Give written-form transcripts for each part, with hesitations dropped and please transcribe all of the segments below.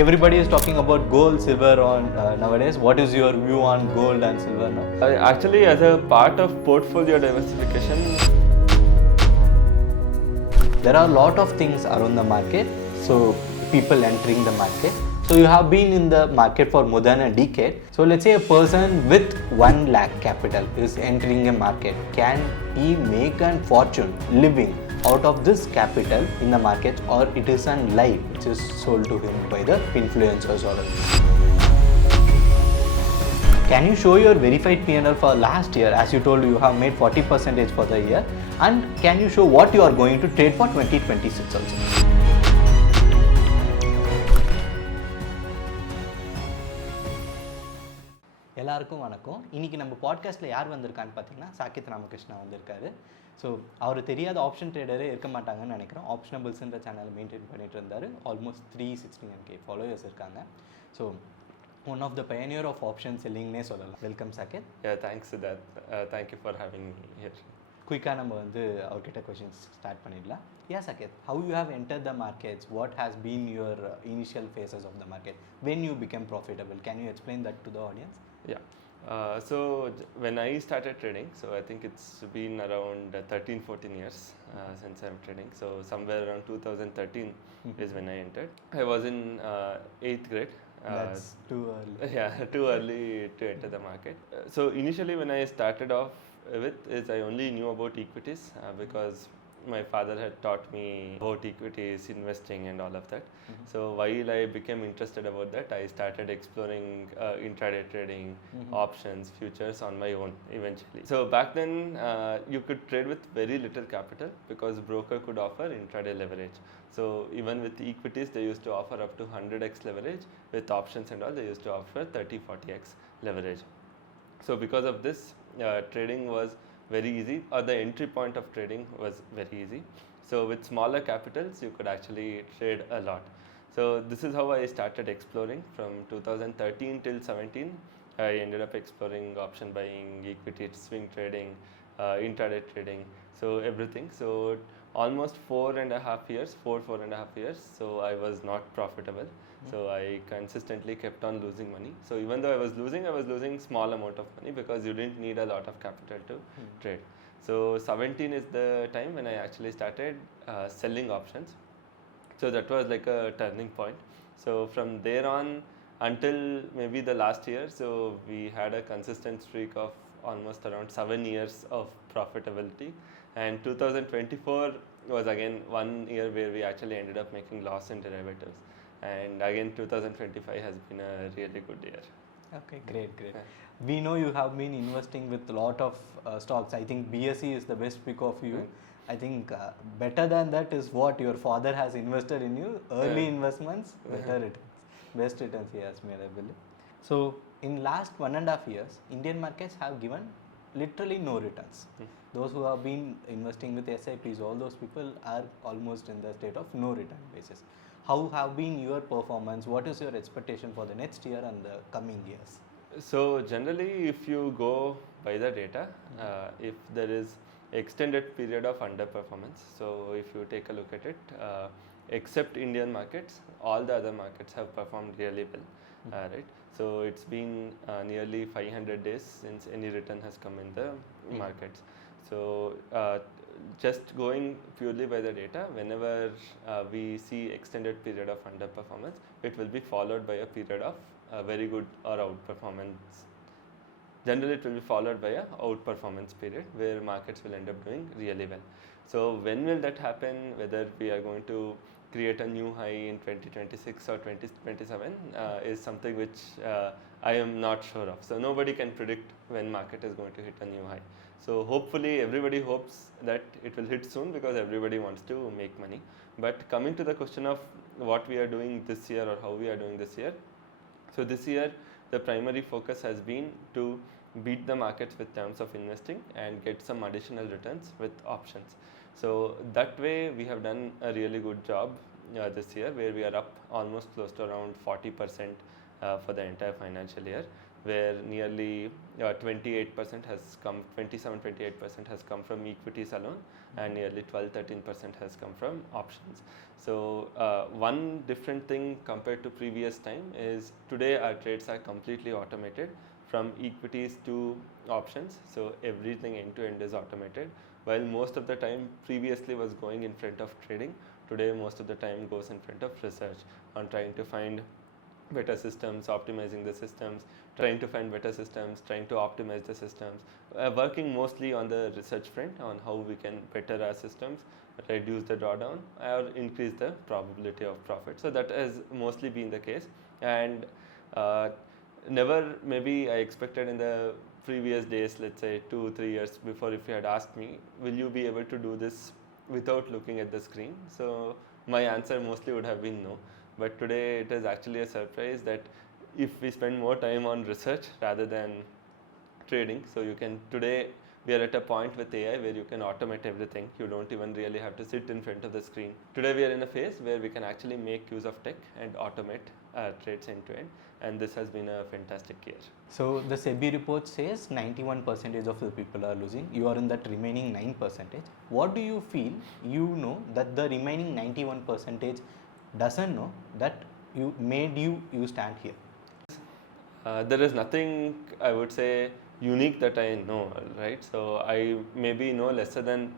Everybody is talking about gold, silver on nowadays. What is your view on gold and silver now? Actually, as a part of portfolio diversification, There are a lot of things around the market. So people entering the market. So you have been in the market for more than a decade. So let's say a person with 1 lakh capital is entering a market. Can he make a fortune living out of this capital in the market, or it is a lie which is sold to him by the influencers or Can you show your verified P&L for last year? As you told, you have made 40% for the year. And can you show what you are going to trade for 2026 also? எல்லாருக்கும் வணக்கம். இன்னைக்கு நம்ம பாட்காஸ்ட்டில் யார் வந்திருக்கான்னு பார்த்தீங்கன்னா சாகித் ராமகிருஷ்ணா வந்திருக்காரு. So அவர் தெரியாத ஆப்ஷன் ட்ரேடரே இருக்க மாட்டாங்கன்னு நினைக்கிறோம். ஆப்ஷனபிள்ஸ்ன்ற சேனல் மெயின்டைன் பண்ணிட்டு இருந்தார். ஆல்மோஸ்ட் 369K ஃபாலோவர்ஸ் இருக்காங்க. So one of the pioneer of option selling ne sollala. Welcome Saketh. Yeah, thanks Siddharth. Thank you for having me here. Quick நம்ம வந்து அவர்கிட்ட questions start பண்ணிடலாம். Yeah Saketh, how you have entered the markets? What has been your initial phases of the market? When you became profitable? Can you explain that to the audience? Yeah. So when I started trading, so I think it's been around 13-14 years since I'm trading. So somewhere around 2013 is when I entered. I was in 8th grade. That's too early. Yeah, too early to enter the market. So initially when I started off with is I only knew about equities because my father had taught me about equities, investing and all of that. So while I became interested about that, I started exploring intraday trading, options, futures on my own eventually. So back then you could trade with very little capital because broker could offer intraday leverage. So even with equities they used to offer up to 100x leverage. With options and all they used to offer 30-40x leverage. So because of this trading was very easy, or the entry point of trading was very easy. So with smaller capitals you could actually trade a lot. So this is how I started exploring from 2013 till 17. I ended up exploring option buying, equity swing trading, intraday trading, so everything. So almost 4.5 years, so I was not profitable. So I consistently kept on losing money. So even though I was losing small amount of money because you didn't need a lot of capital to trade. So 17 is the time when I actually started selling options. So that was like a turning point. So from there on until maybe the last year, so we had a consistent streak of almost around 7 years of profitability. And 2024 was again 1 year where we actually ended up making loss in derivatives. And again 2025 has been a really good year. Okay, great. We know you have been investing with a lot of stocks. I think BSE is the best pick of you. I think better than that is what your father has invested in you. Early investments, better returns. Best returns he has made, I believe. So in last 1.5 years, Indian markets have given literally no returns. Those who have been investing with SIPs, all those people are almost in the state of no return basis. How have been your performance? What is your expectation for the next year and the coming years? So generally if you go by the data, if there is extended period of underperformance, so if you take a look at it, except Indian markets, all the other markets have performed really well, right? So it's been nearly 500 days since any return has come in the markets. So just going purely by the data, whenever we see extended period of underperformance, it will be followed by a period of very good or outperformance. Generally it will be followed by a outperformance period where markets will end up doing really well. So when will that happen? Whether we are going to create a new high in 2026 or 2027 is something which I am not sure of. So nobody can predict when market is going to hit a new high. So hopefully everybody hopes that it will hit soon because everybody wants to make money. But coming to the question of what we are doing this year or how we are doing this year. So this year the primary focus has been to beat the markets with terms of investing and get some additional returns with options. So that way we have done a really good job this year, where we are up almost close to around 40% for the entire financial year, where nearly 28% has come, 27-28% has come from equities alone, and nearly 12-13% has come from options. So one different thing compared to previous time is today our trades are completely automated from equities to options. So everything end to end is automated. While most of the time previously was going in front of trading, today most of the time goes in front of research on trying to find better systems, optimizing the systems, trying to find better systems, trying to optimize the systems, working mostly on the research front on how we can better our systems, reduce the drawdown or increase the probability of profit. So that has mostly been the case, and never maybe I expected in the previous days, let's say 2-3 years before, if you had asked me, will you be able to do this without looking at the screen? So my answer mostly would have been no. But today it is actually a surprise that if we spend more time on research rather than trading, so you can, today we are at a point with AI where you can automate everything. You don't even really have to sit in front of the screen. Today we are in a phase where we can actually make use of tech and automate trades end to end, and this has been a fantastic year. So the SEBI report says 91% of the people are losing. You are in that remaining 9%. What do you feel you know that the remaining 91% doesn't know that you stand here? There is nothing, I would say, unique that I know, right? So I maybe know lesser than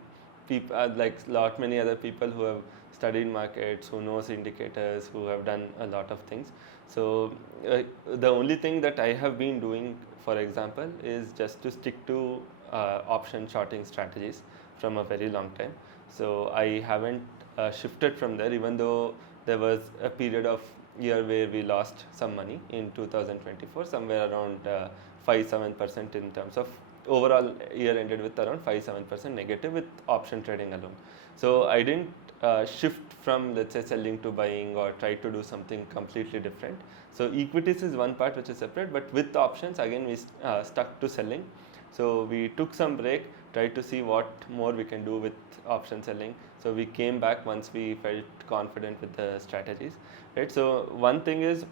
people, like lot many other people who have studied markets, who knows indicators, who have done a lot of things. So the only thing that I have been doing, for example, is just to stick to option shorting strategies from a very long time. So I haven't shifted from there, even though there was a period of year where we lost some money in 2024, somewhere around 5-7% in terms of overall year ended with around 5-7% negative with option trading alone. So I didn't shift from, let's say, selling to buying or try to do something completely different. So equities is one part which is separate, but with options again we stuck to selling. So we took some break, tried to see what more we can do with option selling. So we came back once we felt confident with the strategies, right? So one thing is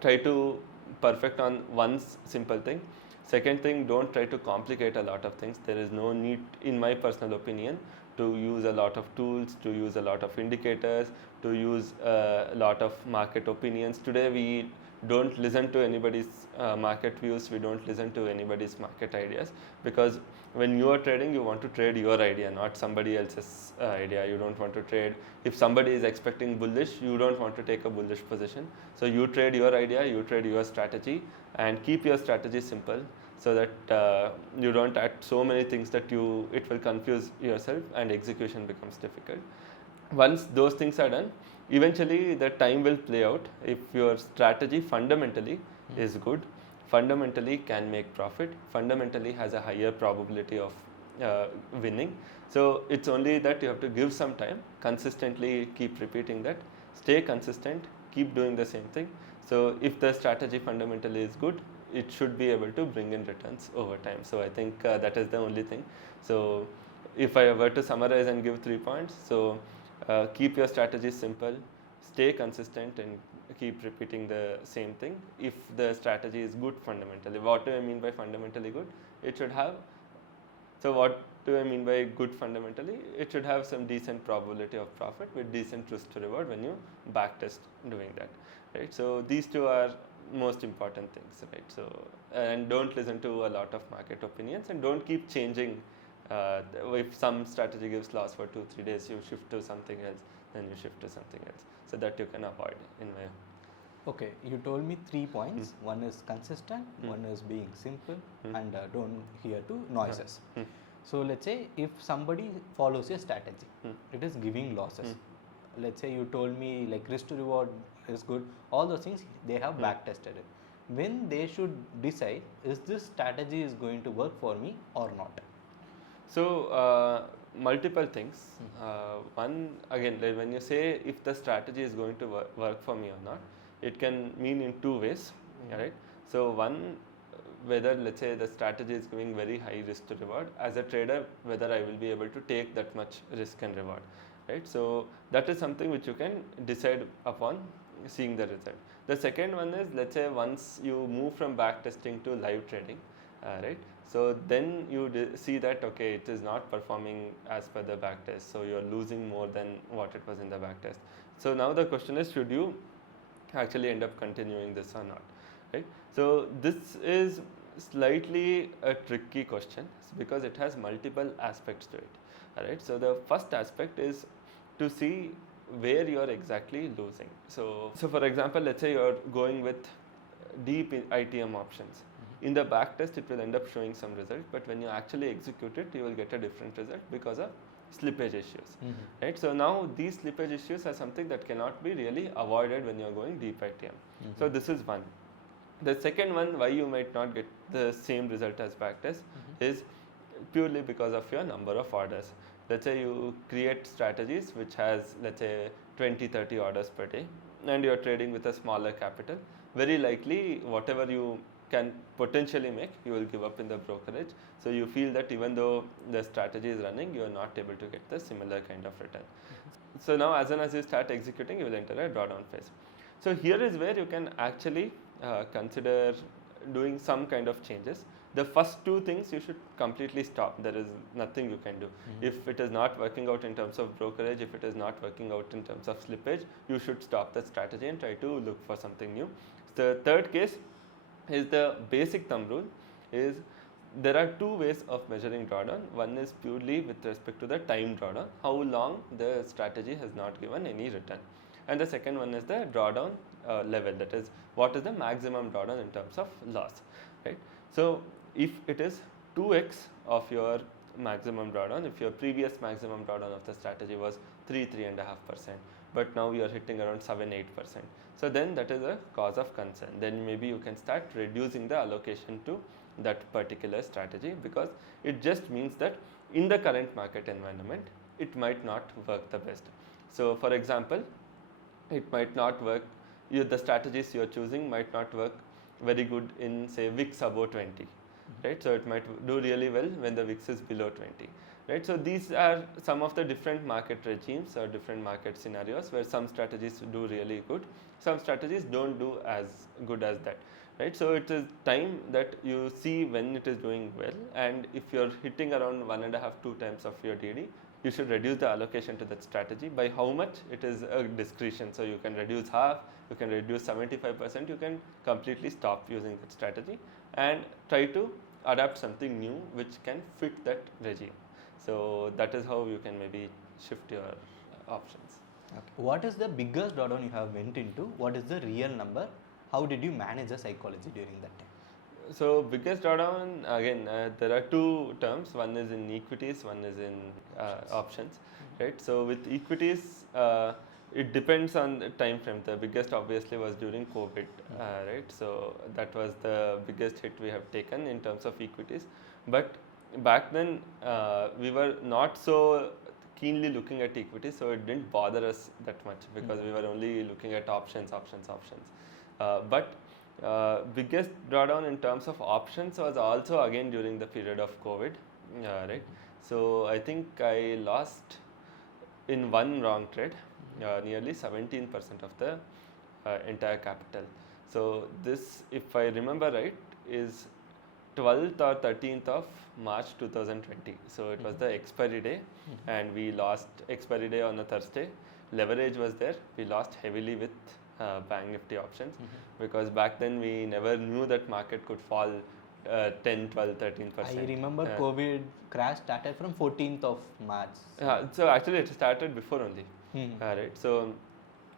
try to perfect on one simple thing. Second thing, don't try to complicate a lot of things. There is no need, in my personal opinion, to use a lot of tools, to use a lot of indicators, to use a lot of market opinions. Today we don't listen to anybody's market views, we don't listen to anybody's market ideas, because when you are trading, you want to trade your idea, not somebody else's idea. You don't want to trade, if somebody is expecting bullish, you don't want to take a bullish position. So you trade your idea, you trade your strategy, and keep your strategy simple, so that you don't add so many things that it will confuse yourself and execution becomes difficult. Once those things are done, eventually the time will play out. If your strategy fundamentally is good, fundamentally can make profit, fundamentally has a higher probability of winning. So it's only that you have to give some time, consistently keep repeating that, stay consistent, keep doing the same thing. So if the strategy fundamentally is good, it should be able to bring in returns over time. So I think that is the only thing. So if I were to summarize and give 3 points, so keep your strategy simple, stay consistent, and keep repeating the same thing. If the strategy is good fundamentally, what do I mean by fundamentally good? It should have, so what do I mean by good fundamentally? It should have some decent probability of profit with decent risk to reward when you backtest doing that, right? So these two are most important things, right? So and don't listen to a lot of market opinions, and don't keep changing. If some strategy gives loss for 2-3 days, you shift to something else, then you shift to something else, so that you can avoid, in my. Okay, you told me 3 points. One is consistent, one is being simple, and don't hear to noises. So let's say if somebody follows a strategy, it is giving losses. Let's say you told me like risk to reward is good, all those things they have back tested it. When they should decide, is this strategy is going to work for me or not? So multiple things. One, again, like when you say if the strategy is going to work for me or not, it can mean in 2 ways, right? So one, whether let's say the strategy is giving very high risk to reward, as a trader, whether I will be able to take that much risk and reward, right? So that is something which you can decide upon seeing the result. The second one is, let's say once you move from back testing to live trading, right? So then you see that okay, it is not performing as per the back test, so you're losing more than what it was in the back test. So now the question is, should you actually end up continuing this or not, right? So this is slightly a tricky question because it has multiple aspects to it, alright. So the first aspect is to see where you are exactly losing. So for example, let's say you're going with deep ITM options. In the back test, it will end up showing some result, but when you actually execute it, you will get a different result because of slippage issues, right? So now these slippage issues are something that cannot be really avoided when you're going deep ITM. So this is one. The second one, why you might not get the same result as backtest, is purely because of your number of orders. Let's say you create strategies which has, let's say, 20-30 orders per day, and you're trading with a smaller capital. Very likely, whatever you can potentially make, you will give up in the brokerage. So you feel that even though the strategy is running, you are not able to get the similar kind of return. So now as soon as you start executing, you will enter a drawdown phase. So here is where you can actually consider doing some kind of changes. The first two things you should completely stop. There is nothing you can do. If it is not working out in terms of brokerage, if it is not working out in terms of slippage, you should stop that strategy and try to look for something new. The third case is the basic thumb rule is there are two ways of measuring drawdown. One is purely with respect to the time drawdown, how long the strategy has not given any return. And the second one is the drawdown level, that is what is the maximum drawdown in terms of loss, right? So if it is 2x of your maximum drawdown, if your previous maximum drawdown of the strategy was 3.5%, but now you are hitting around 7-8%. So then that is a cause of concern. Then maybe you can start reducing the allocation to that particular strategy, because it just means that in the current market environment, it might not work the best. So for example, it might not work, the strategies you are choosing might not work very good in say VIX above 20, right? So it might do really well when the VIX is below 20. Right, so these are some of the different market regimes or different market scenarios where some strategies do really good, some strategies don't do as good as that, right? So it is time that you see when it is doing well, and if you're hitting around 1.5-2 times of your DD, you should reduce the allocation to that strategy. By how much, it is a discretion. So you can reduce half, you can reduce 75%, you can completely stop using that strategy and try to adapt something new which can fit that regime. So that is how you can maybe shift your options. Okay. What is the biggest drawdown you have went into? What is the real number? How did you manage the psychology during that time? So biggest drawdown, again, there are two terms. One is in equities, one is in options, right? So with equities, it depends on the time frame. The biggest obviously was during COVID, right? So that was the biggest hit we have taken in terms of equities. But back then, we were not so keenly looking at equities, so it didn't bother us that much because we were only looking at options. But biggest drawdown in terms of options was also again during the period of COVID, right? So I think I lost in one wrong trade nearly 17% of the entire capital. So this, if I remember right, is 12th or 13th of March 2020. So it was the expiry day, and we lost expiry day on a Thursday. Leverage was there. We lost heavily with Bank Nifty options because back then we never knew that market could fall 10, 12, 13%. I remember COVID crash started from 14th of March. So actually it started before only. Right. So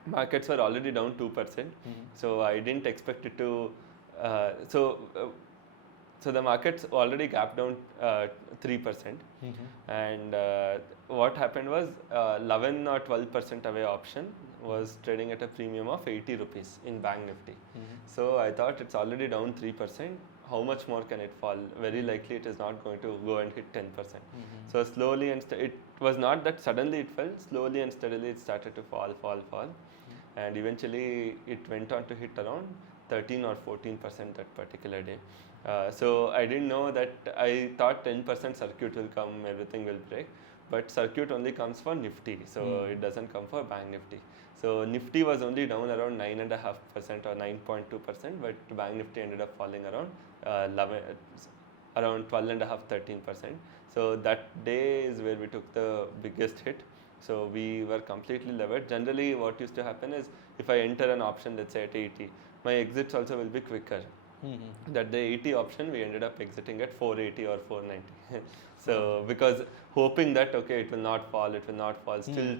markets were already down 2%. So I didn't expect it to. So the markets already gapped down 3%, and what happened was 11 or 12% away option was trading at a premium of 80 rupees in Bank Nifty. So I thought it's already down 3%. How much more can it fall? Very likely it is not going to go and hit 10%. So slowly and it was not that suddenly it fell. Slowly and steadily it started to fall, and eventually it went on to hit around 13 or 14% that particular day. So I didn't know that. I thought 10% circuit will come, everything will break. but circuit only comes for Nifty, so it doesn't come for Bank Nifty. So Nifty was only down around 9.5% or 9.2%, but Bank Nifty ended up falling around 12.5, 13%. So that day is where we took the biggest hit. So we were completely levered. Generally, what used to happen is if I enter an option, let's say at 80, my exits also will be quicker. That the 80 option, we ended up exiting at 480 or 490. So because hoping that okay, it will not fall, still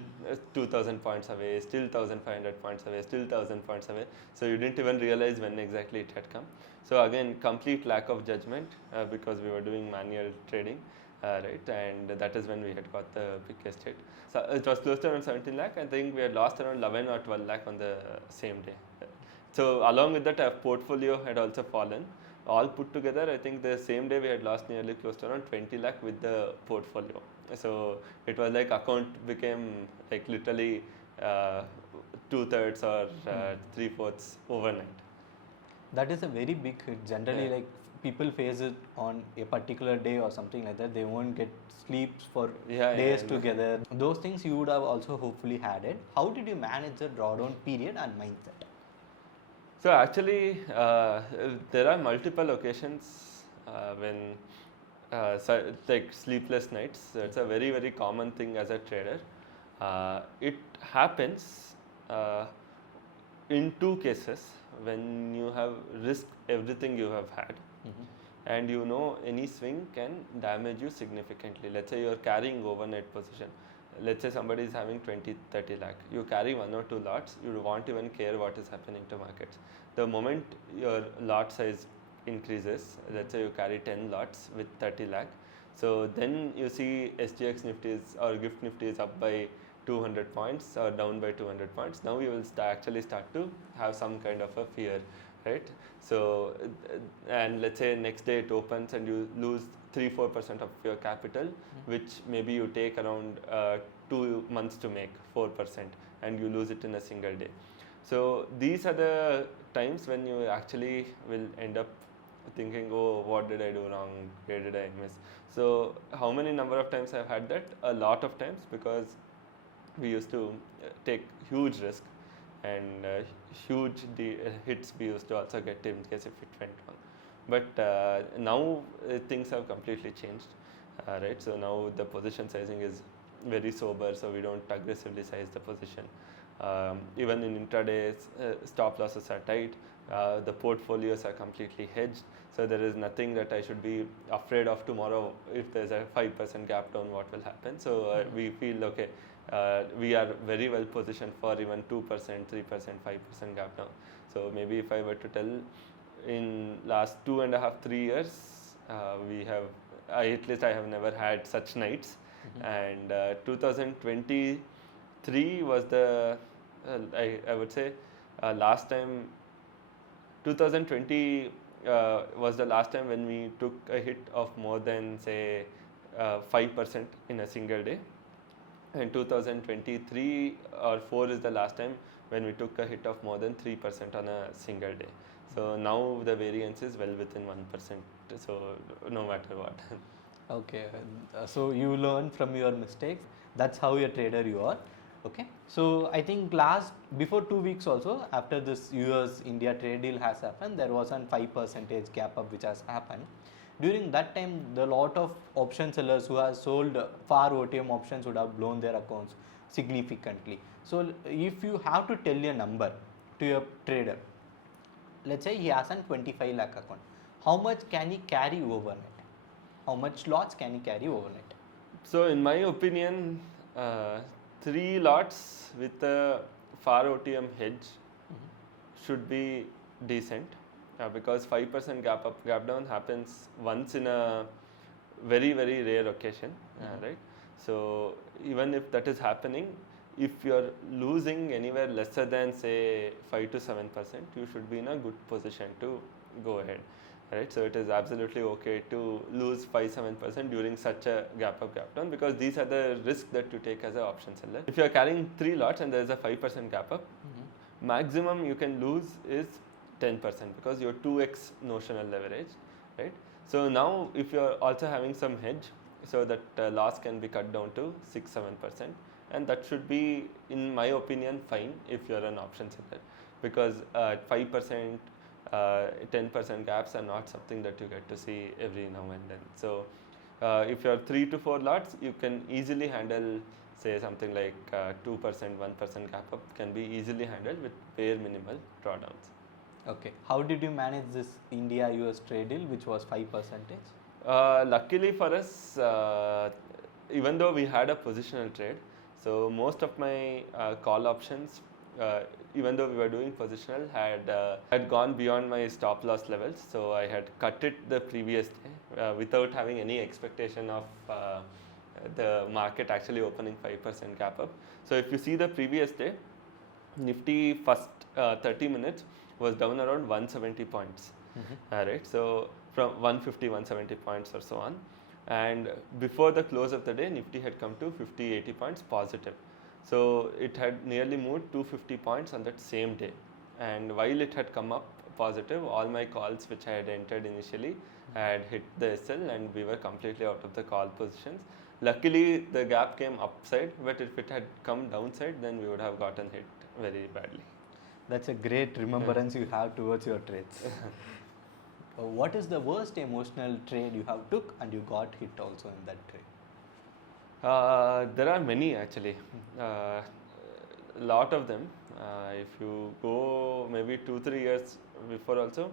2000 points away, still 1500 points away, still 1000 points away. So you didn't even realize when exactly it had come. So again, complete lack of judgment because we were doing manual trading, right? And that is when we had got the biggest hit. So it was close to around 17 lakh. I think we had lost around 11 or 12 lakh on the same day. So along with that, our portfolio had also fallen. All put together, I think the same day we had lost nearly close to around 20 lakh with the portfolio. So it was like account became like literally 2/3 or 3/4 overnight. That is a very big hit. Generally, like people face it on a particular day or something like that. They won't get sleeps for days together. Those things you would have also hopefully had it. How did you manage the drawdown period and mindset? So actually, there are multiple occasions when like sleepless nights. So it's a very, very common thing as a trader. It happens in two cases when you have risked everything you have had, and you know any swing can damage you significantly. Let's say you're carrying overnight position. Let's say somebody is having 20-30 lakh. You carry 1 or 2 lots, you won't even care what is happening to markets. The moment your lot size increases, let's say you carry 10 lots with 30 lakh. So then you see SGX Nifty or GIFT Nifty is up by 200 points or down by 200 points. Now you will actually start to have some kind of a fear, right? So, and let's say next day it opens and you lose 3-4% of your capital, which maybe you take around 2 months to make 4%, and you lose it in a single day. So these are the times when you actually will end up thinking, oh, what did I do wrong? Where did I miss? So how many number of times I've had that? A lot of times, because we used to take huge risk and huge hits we used to also get in case if it went wrong. But now things have completely changed, right? So now the position sizing is very sober, so we don't aggressively size the position. Even in intraday, stop losses are tight. The portfolios are completely hedged, so there is nothing that I should be afraid of tomorrow. If there's a 5% gap down, what will happen? So we feel okay. We are very well positioned for even 2%, 3%, 5% gap down. So maybe if I were to tell, in last 2.5-3 years, we have at least I have never had such nights. And 2023 was the I would say last time. 2020 was the last time when we took a hit of more than say 5% in a single day. And 2023 or 4 is the last time when we took a hit of more than 3% on a single day. So now the variance is well within 1%. So no matter what. Okay, so you learn from your mistakes. That's how a trader you are. Okay, so I think before 2 weeks also, after this US India trade deal has happened, there was a 5% gap up which has happened. During that time, the lot of option sellers who have sold far OTM options would have blown their accounts significantly. So if you have to tell a number to your trader, let's say he has a 25 lakh account, how much can he carry overnight? How much lots can he carry overnight? So in my opinion, 3 lots with a far OTM hedge should be decent, because 5% gap up, gap down happens once in a very, very rare occasion, right? So even if that is happening, if you're losing anywhere lesser than say 5 to 7%, you should be in a good position to go ahead. Right, so it is absolutely okay to lose 5-7% during such a gap up, gap down, because these are the risks that you take as an option seller. If you are carrying 3 lots and there is a 5% gap up, maximum you can lose is 10%, because your 2x notional leverage, right? So now if you are also having some hedge, so that loss can be cut down to 6-7%, and that should be, in my opinion, fine if you're an option seller, because 5%, 10% gaps are not something that you get to see every now and then. So if you're 3 to 4 lots, you can easily handle, say something like 2%, 1% gap up can be easily handled with bare minimal drawdowns. Okay. How did you manage this India-US trade deal, which was 5%? Luckily for us, even though we had a positional trade, so most of my call options, even though we were doing positional, had gone beyond my stop loss levels. So I had cut it the previous day without having any expectation of the market actually opening 5% gap up. So if you see the previous day, Nifty first 30 minutes was down around 170 points. Right, so from 150, 170 points or so on, and before the close of the day, Nifty had come to 50, 80 points positive. So it had nearly moved 250 points on that same day, and while it had come up positive, all my calls which I had entered initially had hit the SL, and we were completely out of the call positions. Luckily the gap came upside, but if it had come downside, then we would have gotten hit very badly. That's a great remembrance you have towards your trades. What is the worst emotional trade you have took and you got hit also in that trade? There are many actually, lot of them. If you go maybe 2-3 years before also,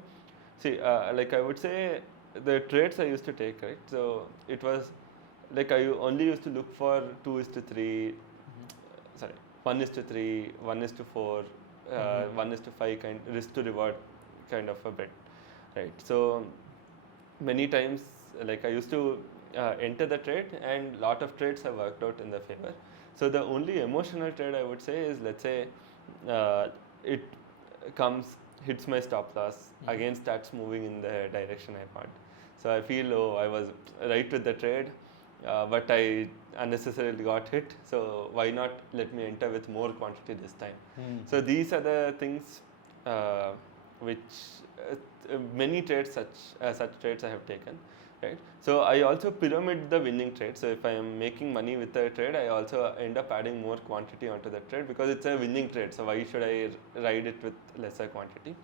see, like I would say the trades I used to take, right? So it was like I only used to look for 2:3, sorry, 1:3, 1:4, 1:5 kind risk to reward kind of a bet, right? So many times, like I used to enter the trade, and lot of trades have worked out in the favor. So the only emotional trade I would say is, let's say it comes, hits my stop loss, again starts moving in the direction I want. So I feel, oh, I was right with the trade, but I unnecessarily got hit. So why not let me enter with more quantity this time? So these are the things which many trades, such trades I have taken. Right. So I also pyramid the winning trade. So if I am making money with a trade, I also end up adding more quantity onto the trade because it's a winning trade. So why should I ride it with lesser quantity?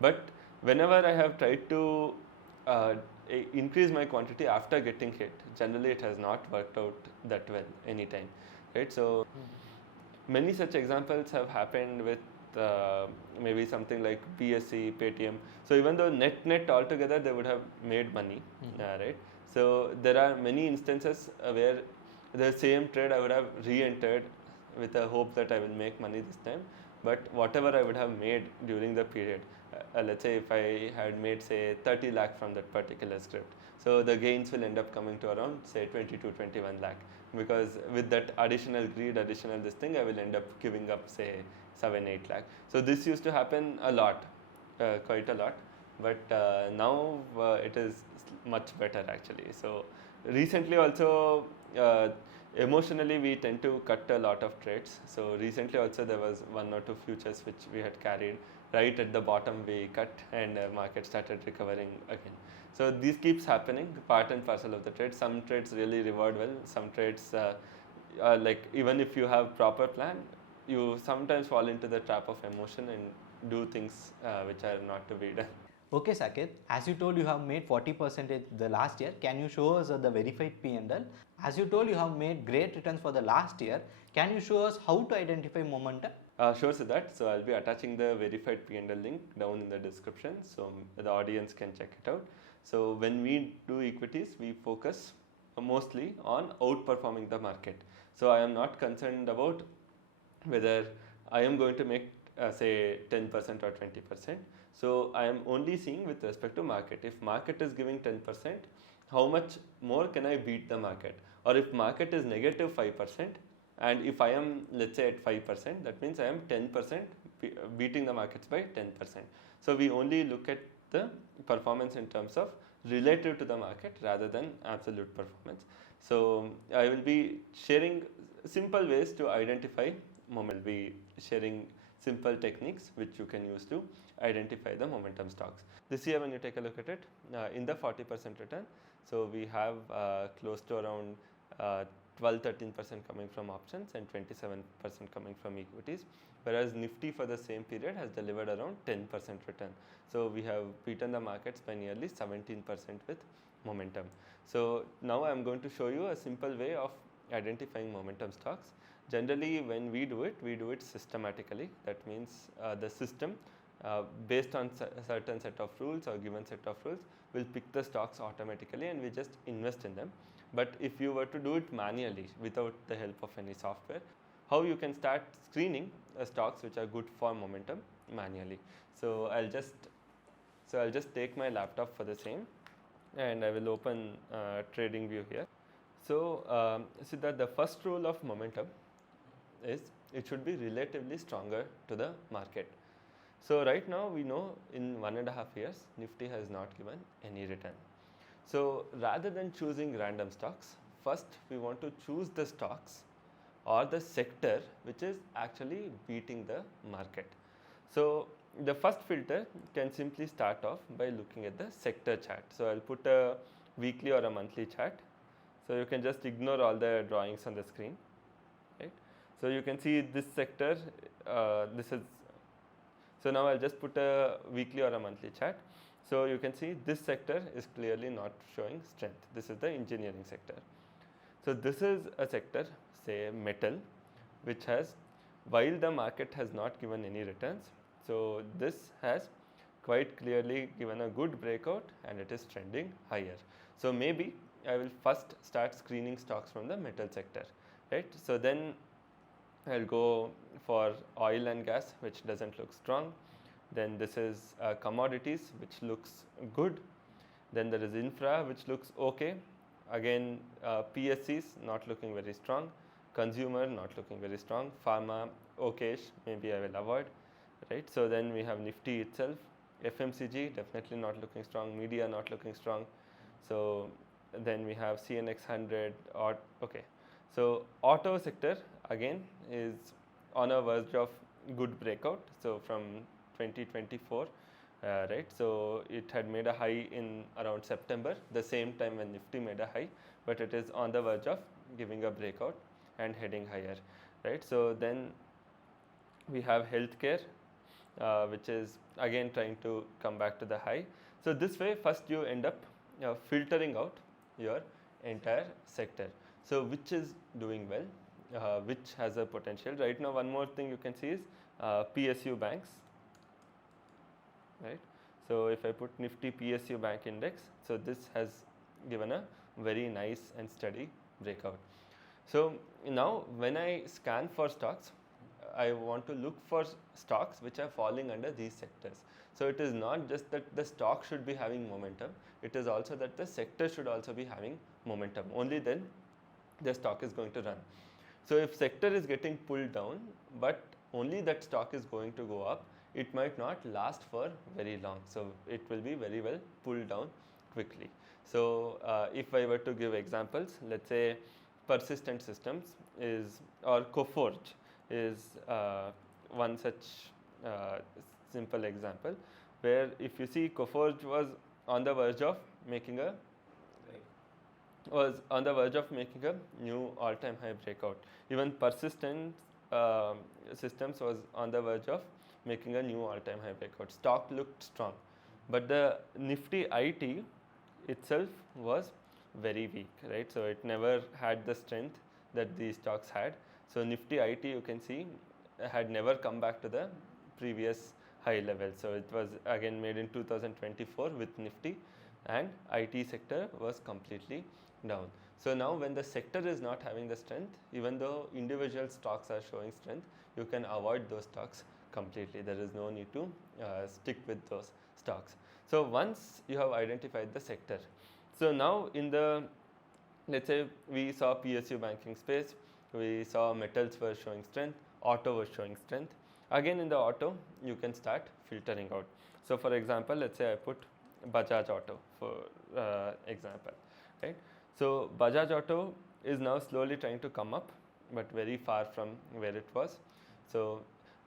But whenever I have tried to increase my quantity after getting hit, generally it has not worked out that well anytime. Right. So many such examples have happened with maybe something like BSC, Paytm. So even though net altogether they would have made money, right? So there are many instances where the same trade I would have re-entered with the hope that I will make money this time, but whatever I would have made during the period, let's say if I had made say 30 lakh from that particular script, so the gains will end up coming to around say 20 to 21 lakh, because with that additional greed, additional this thing, I will end up giving up say 7-8 lakh. So this used to happen a lot, quite a lot, but now it is much better actually. So recently also, emotionally we tend to cut a lot of trades. So recently also there was 1 or 2 futures which we had carried right at the bottom, we cut, and market started recovering again. So this keeps happening, part and parcel of the trade. Some trades really reward well, some trades like even if you have proper plan, you sometimes fall into the trap of emotion and do things which are not to be done. Okay, Saketh, as you told you have made 40% the last year, can you show us the verified P&L? As you told you have made great returns for the last year, can you show us how to identify momentum? Sure, Siddharth. So I'll be attaching the verified P&L link down in the description, so the audience can check it out. So when we do equities, we focus mostly on outperforming the market. So I am not concerned about whether I am going to make say 10% or 20%. So I am only seeing with respect to market. If market is giving 10%, how much more can I beat the market? Or if market is negative 5%, and if I am, let's say, at 5%, that means I am 10% beating the markets by 10%. So we only look at the performance in terms of relative to the market rather than absolute performance. So I will be sharing simple ways to identify momentum. I'll be sharing simple techniques which you can use to identify the momentum stocks. This year when you take a look at it, in the 40% return, so we have close to around 12-13% coming from options and 27% coming from equities, whereas Nifty for the same period has delivered around 10% return. So we have beaten the markets by nearly 17% with momentum. So now I am going to show you a simple way of identifying momentum stocks. Generally when we do it systematically. That means the system based on certain set of rules or given set of rules will pick the stocks automatically and we just invest in them. But if you were to do it manually without the help of any software, how you can start screening stocks which are good for momentum manually. So I'll just take my laptop for the same and I will open TradingView here. So see that the first rule of momentum is it should be relatively stronger to the market. So right now we know in 1.5 years Nifty has not given any return. So rather than choosing random stocks, first we want to choose the stocks or the sector which is actually beating the market. So the first filter can simply start off by looking at the sector chart. So I'll put a weekly or a monthly chart. So you can just ignore all the drawings on the screen, right? So you can see this sector, so now I'll just put a weekly or a monthly chart. So you can see this sector is clearly not showing strength. This is the engineering sector. So this is a sector, say metal, which has, while the market has not given any returns, so this has quite clearly given a good breakout and it is trending higher. So maybe I will first start screening stocks from the metal sector, right? So then I'll go for oil and gas, which doesn't look strong. Then this is commodities, which looks good. Then there is infra, which looks okay. Again, PSCs not looking very strong. Consumer not looking very strong. Pharma, okayish, maybe I will avoid, right? So then we have Nifty itself. FMCG definitely not looking strong. Media not looking strong. So then we have CNX 100. Okay. So auto sector again is on a verge of good breakout. So from 2024, right? So it had made a high in around September, the same time when Nifty made a high, but it is on the verge of giving a breakout and heading higher, right? So then we have healthcare, which is again trying to come back to the high. So this way, first you end up filtering out your entire sector. So which is doing well, which has a potential. Right now, one more thing you can see is PSU banks, right? So if I put Nifty PSU bank index, so this has given a very nice and steady breakout. So now when I scan for stocks, I want to look for stocks which are falling under these sectors. So it is not just that the stock should be having momentum, it is also that the sector should also be having momentum. Only then the stock is going to run. So if sector is getting pulled down, but only that stock is going to go up, it might not last for very long. So it will be very well pulled down quickly. So if I were to give examples, let's say Persistent Systems is, or Coforge is one such simple example, where if you see Coforge was on the verge of making a new all-time high breakout. Even Persistent Systems was on the verge of making a new all-time high breakout. Stock looked strong, but the Nifty IT itself was very weak, right? So it never had the strength that these stocks had. So Nifty IT, you can see, had never come back to the previous high level. So it was again made in 2024 with Nifty, and IT sector was completely down. So now when the sector is not having the strength, even though individual stocks are showing strength, you can avoid those stocks completely. There is no need to stick with those stocks. So once you have identified the sector, so now in the, let's say we saw PSU banking space, we saw metals were showing strength, auto was showing strength. Again in the auto, you can start filtering out. So for example, let's say I put Bajaj Auto for example, right? So Bajaj Auto is now slowly trying to come up, but very far from where it was. So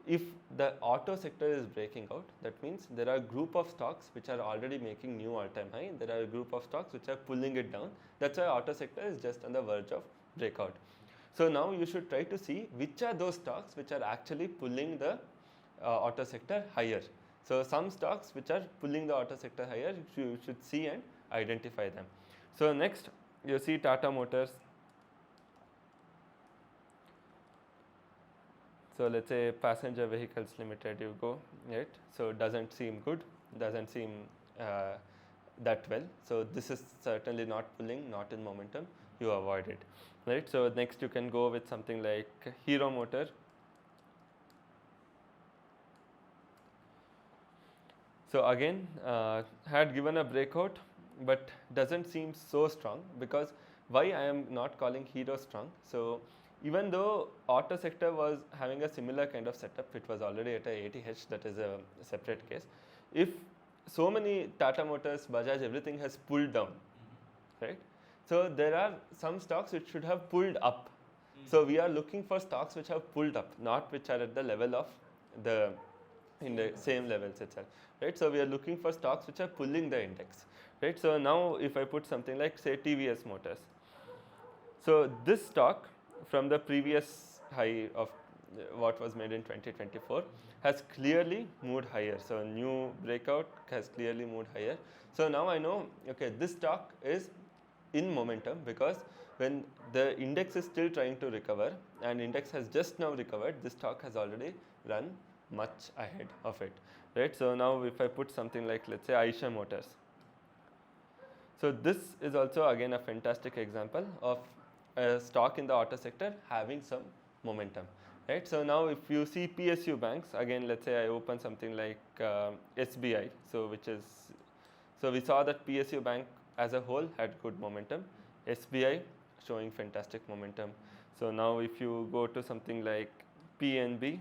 if the auto sector is breaking out, that means there are a group of stocks which are already making new all-time high. There are a group of stocks which are pulling it down. That's why auto sector is just on the verge of breakout. So now you should try to see which are those stocks which are actually pulling the auto sector higher. So some stocks which are pulling the auto sector higher, you should see and identify them. So next you see Tata Motors. So let's say Passenger Vehicles Limited, you go, right? So it doesn't seem good, doesn't seem that well. So this is certainly not pulling, not in momentum, you avoid it, right? So next you can go with something like Hero Motor. So again, had given a breakout, but doesn't seem so strong, because why I am not calling Hero strong? So even though auto sector was having a similar kind of setup, it was already at a 80H, that is a separate case. If so many Tata Motors, Bajaj, everything has pulled down, right? So there are some stocks which should have pulled up. So we are looking for stocks which have pulled up, not which are at the level of the in the same levels itself, right? So we are looking for stocks which are pulling the index, right? So now if I put something like say TVS Motors, so this stock from the previous high of what was made in 2024 has clearly moved higher. So new breakout has clearly moved higher. So now I know, okay, this stock is in momentum, because when the index is still trying to recover and index has just now recovered, this stock has already run much ahead of it, right? So now if I put something like, let's say, Eicher Motors. So this is also again a fantastic example of a stock in the auto sector having some momentum, right? So now if you see PSU banks, again, let's say I open something like SBI, so we saw that PSU bank as a whole had good momentum, SBI showing fantastic momentum. So now if you go to something like PNB,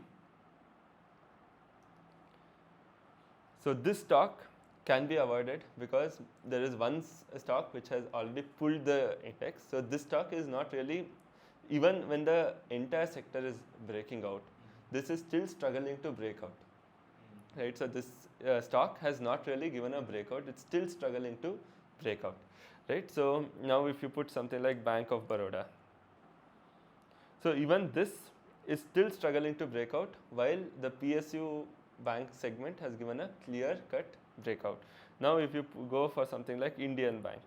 so this stock can be avoided because there is one stock which has already pulled the index. So this stock is not really, even when the entire sector is breaking out, this is still struggling to break out, right? So this stock has not really given a breakout, it's still struggling to break out, right? So now if you put something like Bank of Baroda, so even this is still struggling to break out, while the PSU bank segment has given a clear cut breakout. Now if you go for something like Indian Bank,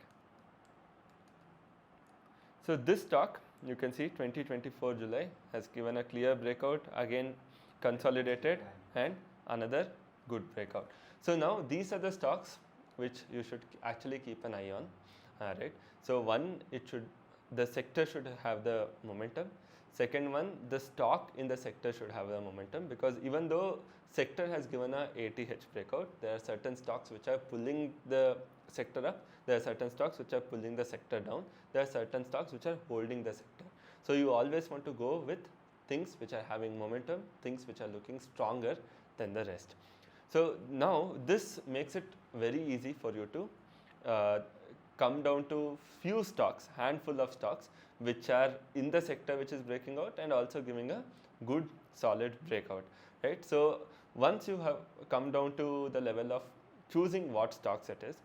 so this stock you can see 2024 July has given a clear breakout, again consolidated and another good breakout. So now these are the stocks which you should actually keep an eye on, right? So one, the sector should have the momentum. Second one, the stock in the sector should have the momentum, because even though sector has given a 80H breakout, there are certain stocks which are pulling the sector up, there are certain stocks which are pulling the sector down, there are certain stocks which are holding the sector. So you always want to go with things which are having momentum, things which are looking stronger than the rest. So now this makes it very easy for you to come down to few stocks, handful of stocks which are in the sector which is breaking out and also giving a good solid breakout, right? So once you have come down to the level of choosing what stocks it is,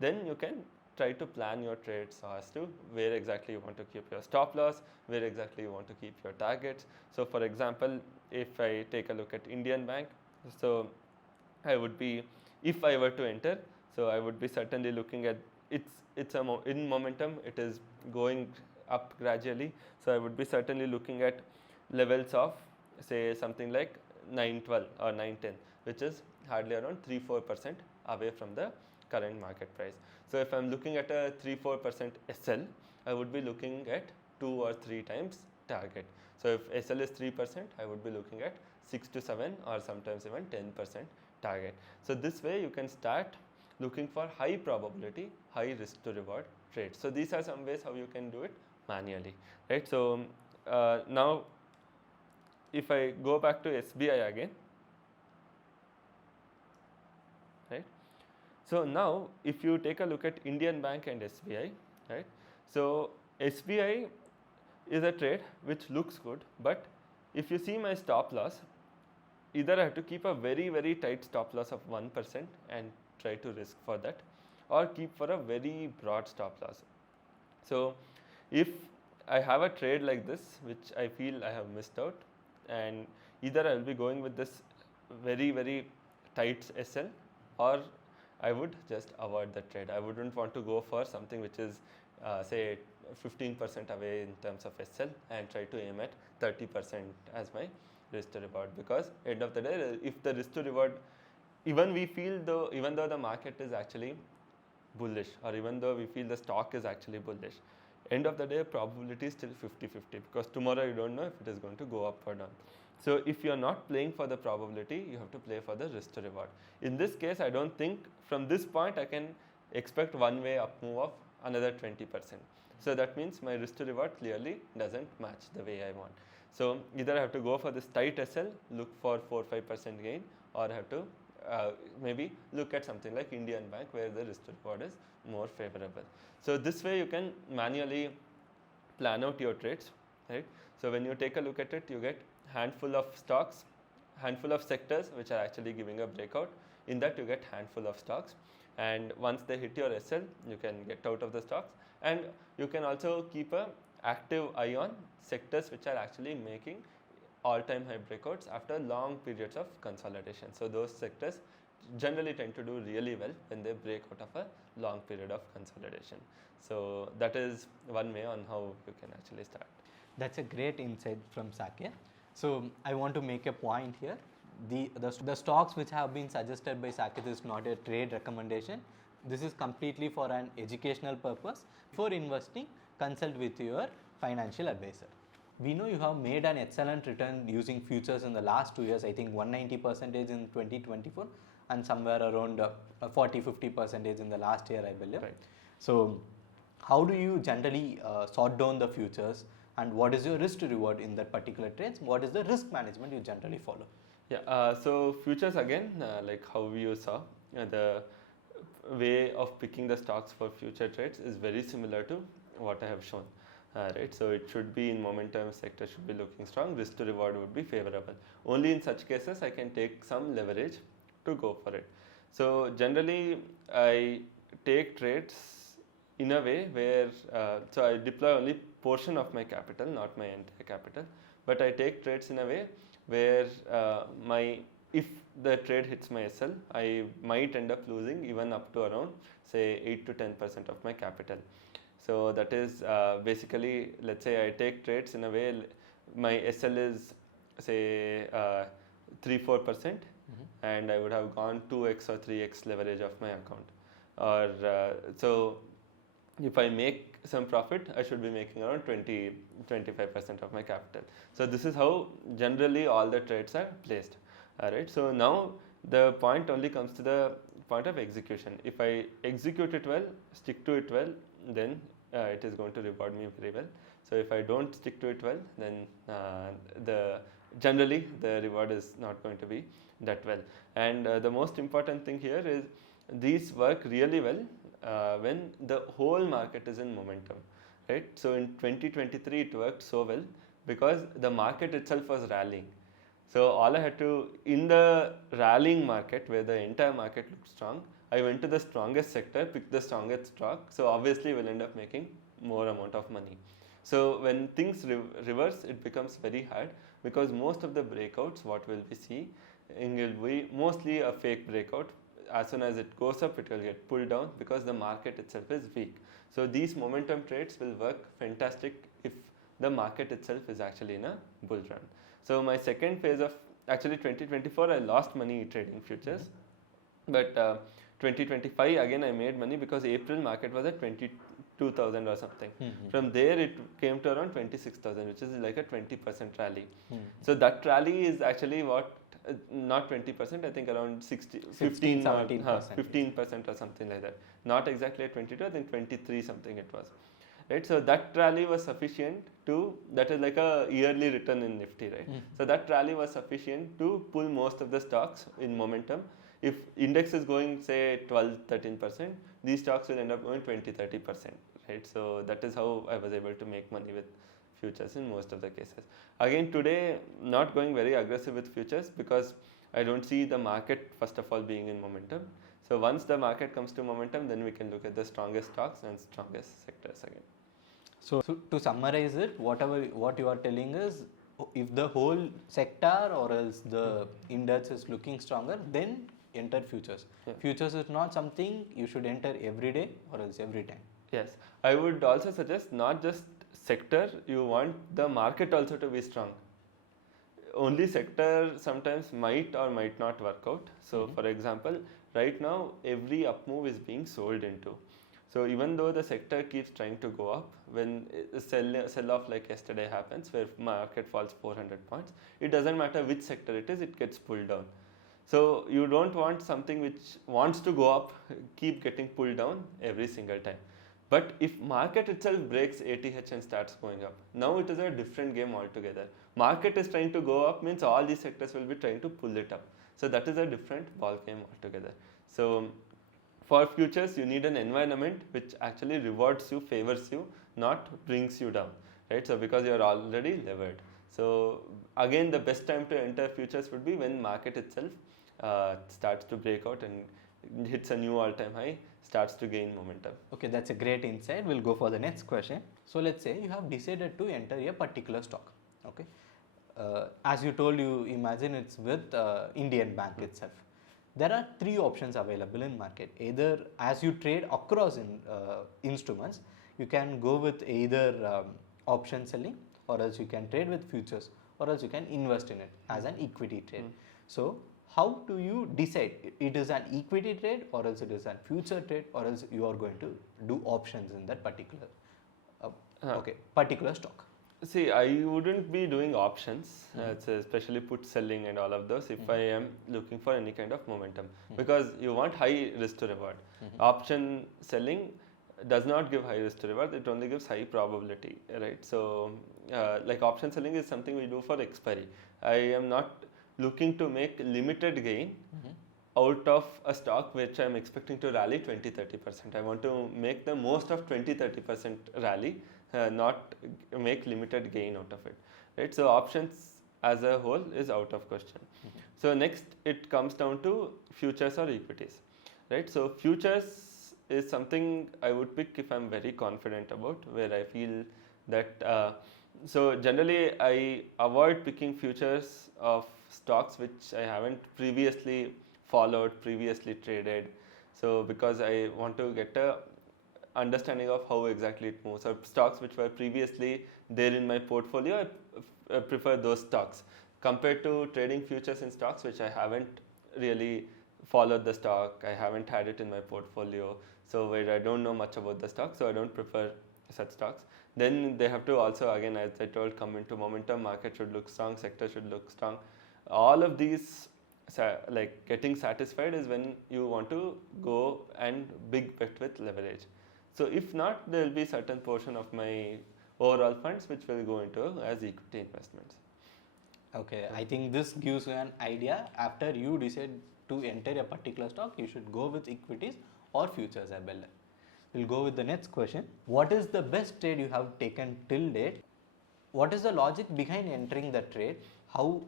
then you can try to plan your trades so as to where exactly you want to keep your stop loss, where exactly you want to keep your targets. So for example, if I take a look at Indian Bank, so I would be, if I were to enter, so I would be certainly looking at it's in momentum, it is going up gradually. So I would be certainly looking at levels of say something like 912 or 910, which is hardly around 3-4% away from the current market price. So if I'm looking at a 3-4% SL, I would be looking at 2 or 3 times target. So if SL is 3%, I would be looking at 6 to 7 or sometimes even 10% target. So this way you can start looking for high probability, high risk to reward trades. So these are some ways how you can do it manually, right? So now if I go back to SBI again, right? So now if you take a look at Indian Bank and SBI, right? So SBI is a trade which looks good, but if you see my stop loss, either I have to keep a very, very tight stop loss of 1% and try to risk for that, or keep for a very broad stop loss. So if I have a trade like this, which I feel I have missed out, and either I will be going with this very, very tight SL, or I would just avoid the trade. I wouldn't want to go for something which is say 15% away in terms of SL and try to aim at 30% as my risk to reward, because end of the day, if the risk to reward, even though the market is actually bullish, or even though we feel the stock is actually bullish, end of the day probability is still 50-50, because tomorrow you don't know if it is going to go up or down. So if you are not playing for the probability, you have to play for the risk to reward. In this case, I don't think from this point I can expect one way up move of another 20%. So that means my risk to reward clearly doesn't match the way I want. So either I have to go for this tight SL, look for 4-5% gain, or I have to maybe look at something like Indian Bank, where the risk to reward is more favorable. So this way you can manually plan out your trades, right? So when you take a look at it, you get handful of stocks, handful of sectors which are actually giving a breakout. In that you get handful of stocks, and once they hit your SL, you can get out of the stocks, and you can also keep a active eye on sectors which are actually making all-time high breakouts after long periods of consolidation. So those sectors generally tend to do really well when they break out of a long period of consolidation. So that is one way on how you can actually start. That's a great insight from Saketh. So I want to make a point here. The stocks which have been suggested by Saketh is not a trade recommendation. This is completely for an educational purpose. Before investing, consult with your financial advisor. We know you have made an excellent return using futures in the last 2 years. I think 190% in 2024 and somewhere around 40-50% in the last year, I believe. Right. So how do you generally sort down the futures, and what is your risk to reward in that particular trades? What is the risk management you generally follow? Yeah, so futures again, like how you saw, the way of picking the stocks for future trades is very similar to what I have shown. Right, so it should be in momentum, sector should be looking strong, risk to reward would be favorable. Only in such cases I can take some leverage to go for it. So generally I take trades in a way where, so I deploy only portion of my capital, not my entire capital, but I take trades in a way where if the trade hits my SL, I might end up losing even up to around say 8-10% of my capital. So that is basically, let's say I take trades in a way, my SL is say 3-4%, and I would have gone 2x or 3x leverage of my account. Or so if I make some profit, I should be making around 20-25% of my capital. So this is how generally all the trades are placed. Alright, so now the point only comes to the point of execution. If I execute it well, stick to it well, then it is going to reward me very well. So if I don't stick to it well, then generally the reward is not going to be that well. And the most important thing here is these work really well when the whole market is in momentum, right? So in 2023 it worked so well because the market itself was rallying. So all I had to, in the rallying market where the entire market looked strong, I went to the strongest sector, picked the strongest stock, so obviously we'll end up making more amount of money. So when things reverse, it becomes very hard because most of the breakouts, what will we see, will be mostly a fake breakout. As soon as it goes up, it will get pulled down because the market itself is weak. So these momentum trades will work fantastic if the market itself is actually in a bull run. So my second phase of, actually 2024, I lost money trading futures, but 2025 again I made money because April market was at 22,000 or something. From there it came to around 26,000, which is like a 20% rally. So that rally is actually what, not 20%, I think around 15% or something like that. Not exactly at 22, I think 23 something it was. Right, so that rally was sufficient to, that is like a yearly return in Nifty, right? So that rally was sufficient to pull most of the stocks in momentum. If index is going say 12-13%, these stocks will end up going 20-30%, right? So that is how I was able to make money with futures in most of the cases. Again, today not going very aggressive with futures because I don't see the market first of all being in momentum. So once the market comes to momentum, then we can look at the strongest stocks and strongest sectors again. So to summarize it, what you are telling is, if the whole sector or else the index is looking stronger, then enter futures. Yeah. Futures is not something you should enter every day or else every time. Yes, I would also suggest not just sector, you want the market also to be strong. Only sector sometimes might or might not work out. So for example, right now every up move is being sold into. So even though the sector keeps trying to go up, when a sell off like yesterday happens where market falls 400 points, it doesn't matter which sector it is, it gets pulled down. So you don't want something which wants to go up, keep getting pulled down every single time. But if market itself breaks ATH and starts going up, now it is a different game altogether. Market is trying to go up means all these sectors will be trying to pull it up. So that is a different ball game altogether. So for futures, you need an environment which actually rewards you, favors you, not brings you down, right? So because you are already levered. So again, the best time to enter futures would be when market itself starts to break out and hits a new all-time high, starts to gain momentum. Okay, that's a great insight. We'll go for the next question. So let's say you have decided to enter a particular stock. Okay, as you told, you imagine it's with Indian Bank itself. There are three options available in market. Either as you trade across instruments, you can go with either option selling, or else you can trade with futures, or else you can invest in it as an equity trade. So how do you decide it is an equity trade, or else it is a future trade, or else you are going to do options in that particular particular stock? See, I wouldn't be doing options, especially put selling and all of those if I am looking for any kind of momentum, because you want high risk to reward. Option selling does not give high risk to reward, it only gives high probability, right? So like option selling is something we do for expiry. I am not looking to make limited gain out of a stock which I am expecting to rally 20-30%. I want to make the most of 20-30% rally, not make limited gain out of it, right? So options as a whole is out of question. So next it comes down to futures or equities, right? So futures is something I would pick if I'm very confident about, where I feel that so generally I avoid picking futures of stocks which I haven't previously followed, previously traded. So because I want to get a understanding of how exactly it moves, or stocks which were previously there in my portfolio, I prefer those stocks compared to trading futures in stocks which I haven't really followed the stock, I haven't had it in my portfolio, so where I don't know much about the stock, so I don't prefer such stocks. Then they have to also, again as I told, come into momentum, market should look strong, sector should look strong. All of these, like getting satisfied is when you want to go and big bet with leverage. So if not, there will be certain portion of my overall funds which will go into as equity investments. Okay, I think this gives you an idea. After you decide to enter a particular stock, you should go with equities or futures as well. We'll go with the next question. What is the best trade you have taken till date? What is the logic behind entering the trade? How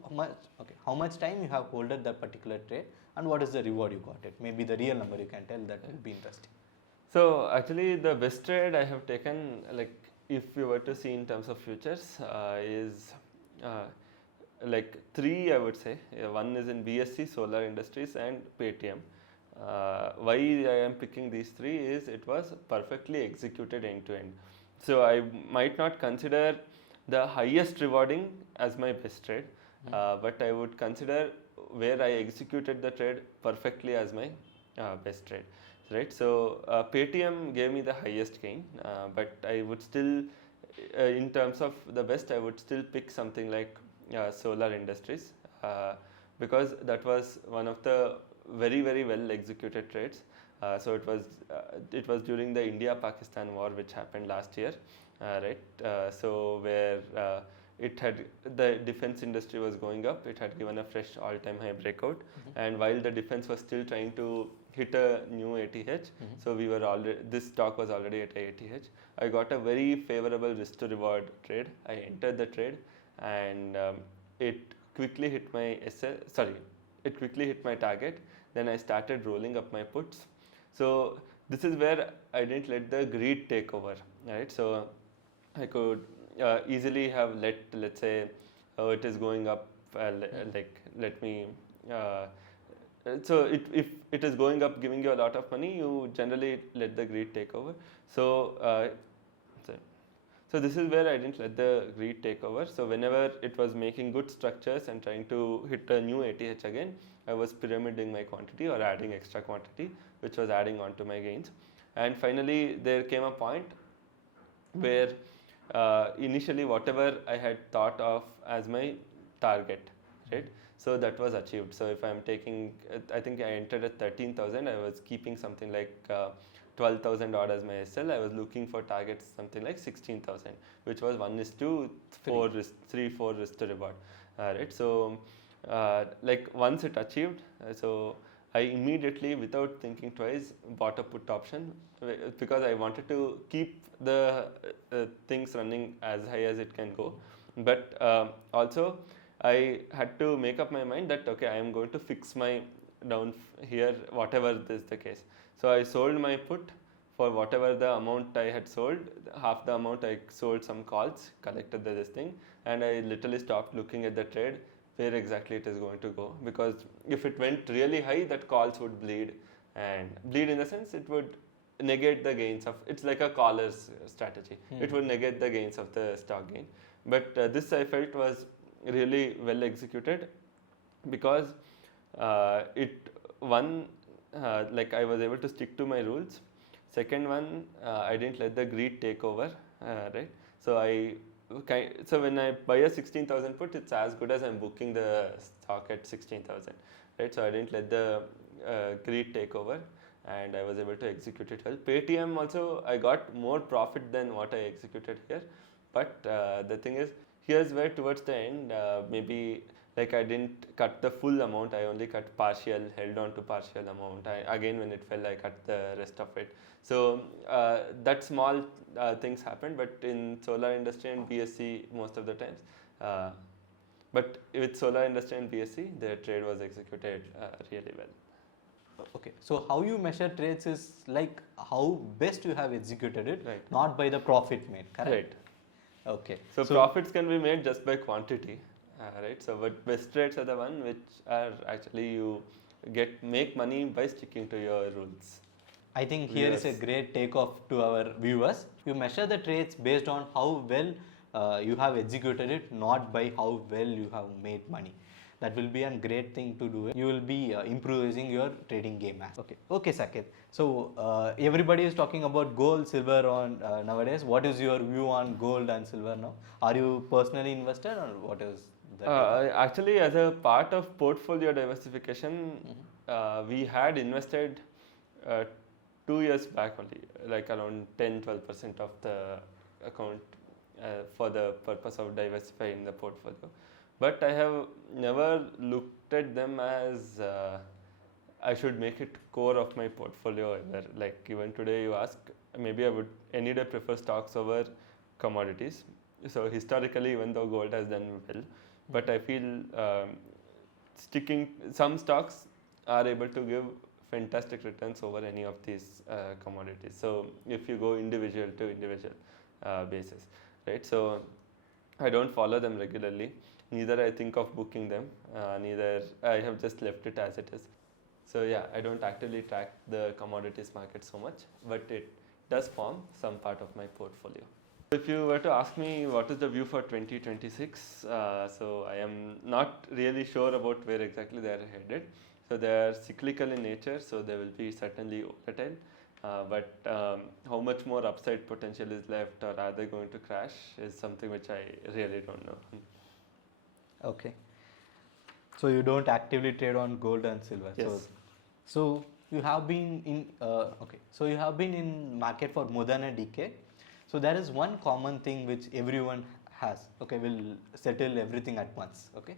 much time you have holded that particular trade, and what is the reward you got it? Maybe the real number you can tell, that will be interesting. So actually the best trade I have taken, like if you were to see in terms of futures, is like three, I would say. One is in BSC, Solar Industries, and Paytm. Why I am picking these three is it was perfectly executed end to end. So I might not consider the highest rewarding as my best trade, but I would consider where I executed the trade perfectly as my best trade, right? So Paytm gave me the highest gain, but I would still, in terms of the best, I would still pick something like Solar Industries, because that was one of the very well executed trades. So it was during the India-Pakistan war which happened last year, right? So where the defense industry was going up, it had given a fresh all-time high breakout, and while the defense was still trying to hit a new ATH. So we were already, this stock was already at ATH. I got a very favorable risk to reward trade. I entered the trade, and it quickly hit my it quickly hit my target. Then I started rolling up my puts. So this is where I didn't let the greed take over, right? So I could easily have let's say, oh, it is going up, like let me. So if it is going up, giving you a lot of money, you generally let the greed take over. So so this is where I didn't let the greed take over. So whenever it was making good structures and trying to hit a new ATH again, I was pyramiding my quantity or adding extra quantity, which was adding on to my gains. And finally, there came a point where initially whatever I had thought of as my target, right? So that was achieved. So if I'm taking, I think I entered at 13,000, I was keeping something like 12,000 odd as my SL. I was looking for targets something like 16,000, which was 1:4 risk, 3-4 risk to reward, right? So like once it achieved, so I immediately, without thinking twice, bought a put option because I wanted to keep the things running as high as it can go. But also, I had to make up my mind that okay, I am going to fix my down here, whatever is the case. So I sold my put for whatever the amount I had sold. Half the amount I sold some calls, collected this thing, and I literally stopped looking at the trade where exactly it is going to go, because if it went really high, that calls would bleed, and bleed in the sense it would negate the gains of, it's like a caller's strategy. It would negate the gains of the stock gain. But this I felt was really well executed, because like I was able to stick to my rules. Second one, I didn't let the greed take over, right? So when I buy a 16,000 put, it's as good as I'm booking the stock at 16,000, right? So I didn't let the greed take over, and I was able to execute it well. Paytm also, I got more profit than what I executed here, but the thing is, here's where towards the end, maybe like I didn't cut the full amount, I only cut partial, held on to partial amount. Again, when it fell, I cut the rest of it. So that small things happened, but in solar industry and BSc most of the times. But with solar industry and BSc, the trade was executed really well. Okay, so how you measure trades is like how best you have executed it, Right. not by the profit made, correct? Right. Okay. So profits can be made just by quantity, right? So but best trades are the one which are actually you make money by sticking to your rules. I think here is a great takeoff to our viewers. You measure the trades based on how well you have executed it, not by how well you have made money. That will be a great thing to do. You will be improving your trading game. Okay, Saketh. So everybody is talking about gold, silver on nowadays. What is your view on gold and silver now? Are you personally invested, or what is that? Actually, as a part of portfolio diversification, we had invested 2 years back only, like around 10-12% of the account for the purpose of diversifying the portfolio. But I have never looked at them as I should make it core of my portfolio ever. Like even today you ask, maybe I would any day prefer stocks over commodities. So historically, even though gold has done well, but I feel some stocks are able to give fantastic returns over any of these commodities. So if you go individual to individual basis, right? So I don't follow them regularly. Neither I think of booking them. Neither I have just left it as it is. So yeah, I don't actively track the commodities market so much, but it does form some part of my portfolio. If you were to ask me what is the view for 2026, so I am not really sure about where exactly they are headed. So they are cyclical in nature, so they will be certainly volatile. But how much more upside potential is left, or are they going to crash, is something which I really don't know. Okay. So you don't actively trade on gold and silver. Yes. So you have been in So you have been in market for more than a decade. So there is one common thing which everyone has. Okay, we'll settle everything at once. Okay.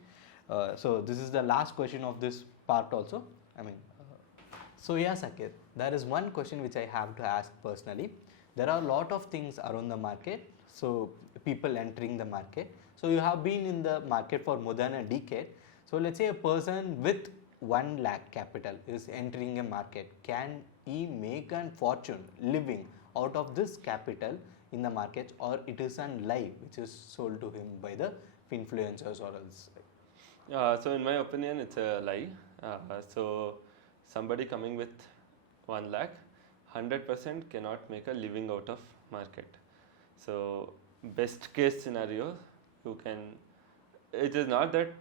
So this is the last question of this part also. I mean, So yeah, Saketh, there is one question which I have to ask personally. There are a lot of things around the market, so people entering the market. So you have been in the market for more than a decade. So let's say a person with 1 lakh capital is entering a market. Can he make a fortune living out of this capital in the market, or it is a lie which is sold to him by the influencers or else? So in my opinion, it's a lie. So somebody coming with 1 lakh, 100% cannot make a living out of market. So best case scenario, you can. It is not that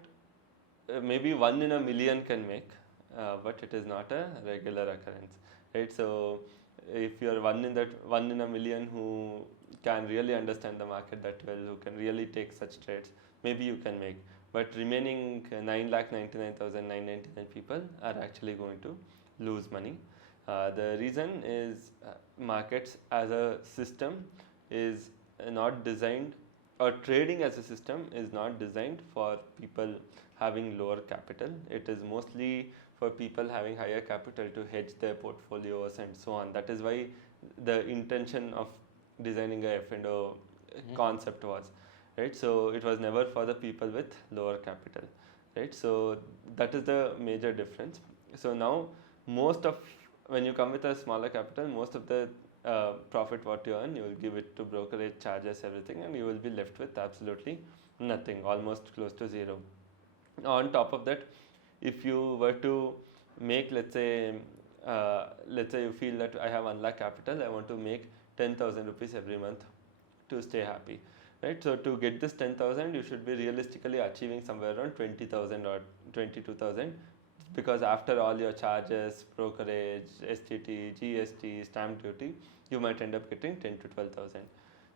maybe 1 in a million can make, but it is not a regular occurrence, right? So if you are 1 in a million who can really understand the market that well, who can really take such trades, maybe you can make. But remaining 9,99,999 people are actually going to lose money. The reason is markets as a system is not designed, or trading as a system is not designed for people having lower capital. It is mostly for people having higher capital to hedge their portfolios and so on. That is why the intention of designing a F&O concept was, right? So it was never for the people with lower capital, right? So that is the major difference. So now most of, when you come with a smaller capital, most of the profit what you earn, you will give it to brokerage charges, everything, and you will be left with absolutely nothing, almost close to zero. On top of that, if you were to make, let's say you feel that I have 1 lakh capital, I want to make 10,000 rupees every month to stay happy, right? So to get this 10,000, you should be realistically achieving somewhere around 20,000 or 22,000, because after all your charges, brokerage, STT, GST, stamp duty, you might end up getting 10 to 12,000.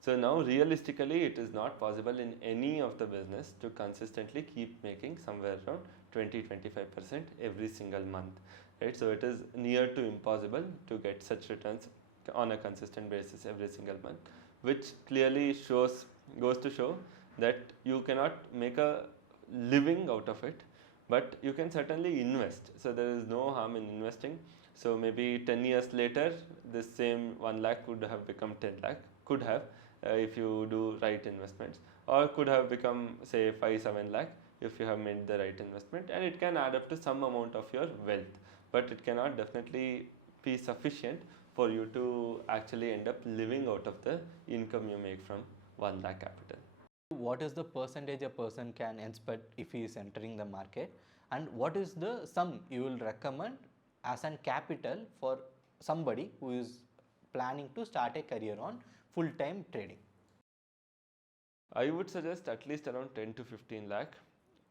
So now realistically, it is not possible in any of the business to consistently keep making somewhere around 20-25% every single month, right? So it is near to impossible to get such returns on a consistent basis every single month, which clearly goes to show that you cannot make a living out of it, but you can certainly invest. So there is no harm in investing. So maybe 10 years later, this same 1 lakh could have become 10 lakh, could have, if you do right investments, or could have become say 5-7 lakh if you have made the right investment, and it can add up to some amount of your wealth, but it cannot definitely be sufficient for you to actually end up living out of the income you make from 1 lakh capital. What is the percentage a person can expect if he is entering the market, and what is the sum you will recommend as an capital for somebody who is planning to start a career on full-time trading? I would suggest at least around 10 to 15 lakh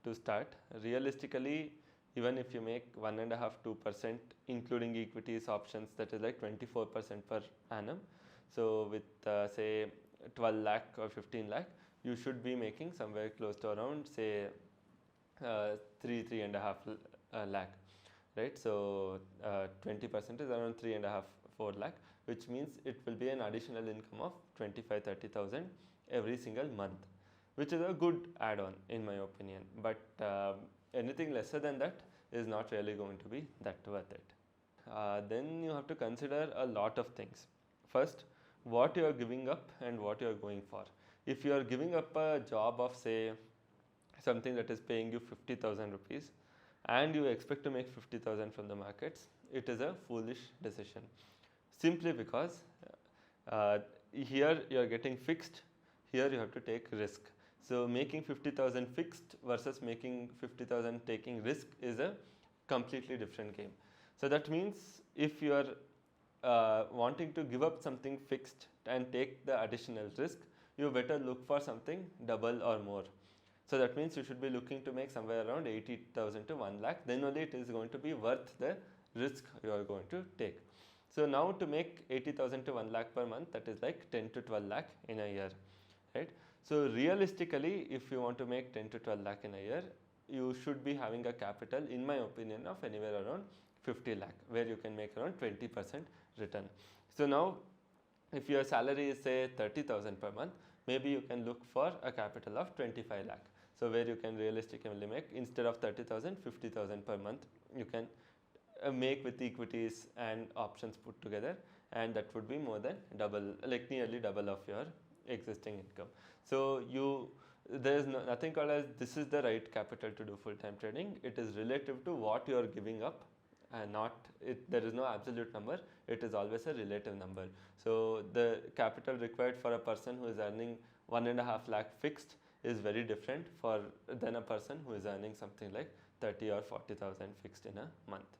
to start. Realistically, even if you make 1.5-2%, including equities, options, that is like 24% per annum. So with say 12 lakh or 15 lakh, you should be making somewhere close to around say 3.5 lakh, right? So 20% is around 3.5-4 lakh, which means it will be an additional income of 25-30,000 every single month, which is a good add-on in my opinion. But anything lesser than that is not really going to be that worth it. Then you have to consider a lot of things. First, what you are giving up and what you are going for. If you are giving up a job of say something that is paying you 50,000 rupees and you expect to make 50,000 from the markets, it is a foolish decision. Simply because here you are getting fixed, here you have to take risk. So making 50,000 fixed versus making 50,000 taking risk is a completely different game. So that means if you are wanting to give up something fixed and take the additional risk, you better look for something double or more. So that means you should be looking to make somewhere around 80,000 to 1 lakh, then only it is going to be worth the risk you are going to take. So now to make 80,000 to 1 lakh per month, that is like 10 to 12 lakh in a year, right? So realistically, if you want to make 10 to 12 lakh in a year, you should be having a capital, in my opinion, of anywhere around 50 lakh, where you can make around 20% return. So now if your salary is say 30,000 per month, maybe you can look for a capital of 25 lakh. So where you can realistically make, instead of 30,000, 50,000 per month, you can make with equities and options put together, and that would be more than double, like nearly double of your existing income. So there is nothing called as this is the right capital to do full-time trading. It is relative to what you are giving up, and there is no absolute number. It is always a relative number. So the capital required for a person who is earning 1.5 lakh fixed is very different than a person who is earning something like 30 or 40,000 fixed in a month.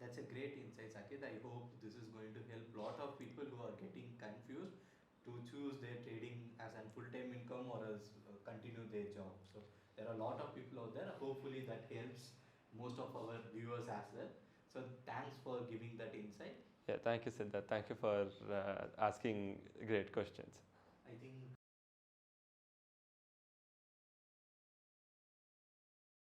That's a great insight, Saketh. I hope this is going to help a lot of people who are getting confused to choose their trading as a full-time income or as continue their job. So there are a lot of people out there. Hopefully that helps most of our viewers as well. So thanks for giving that insight. Yeah, thank you, Siddharth. Thank you for asking great questions. I think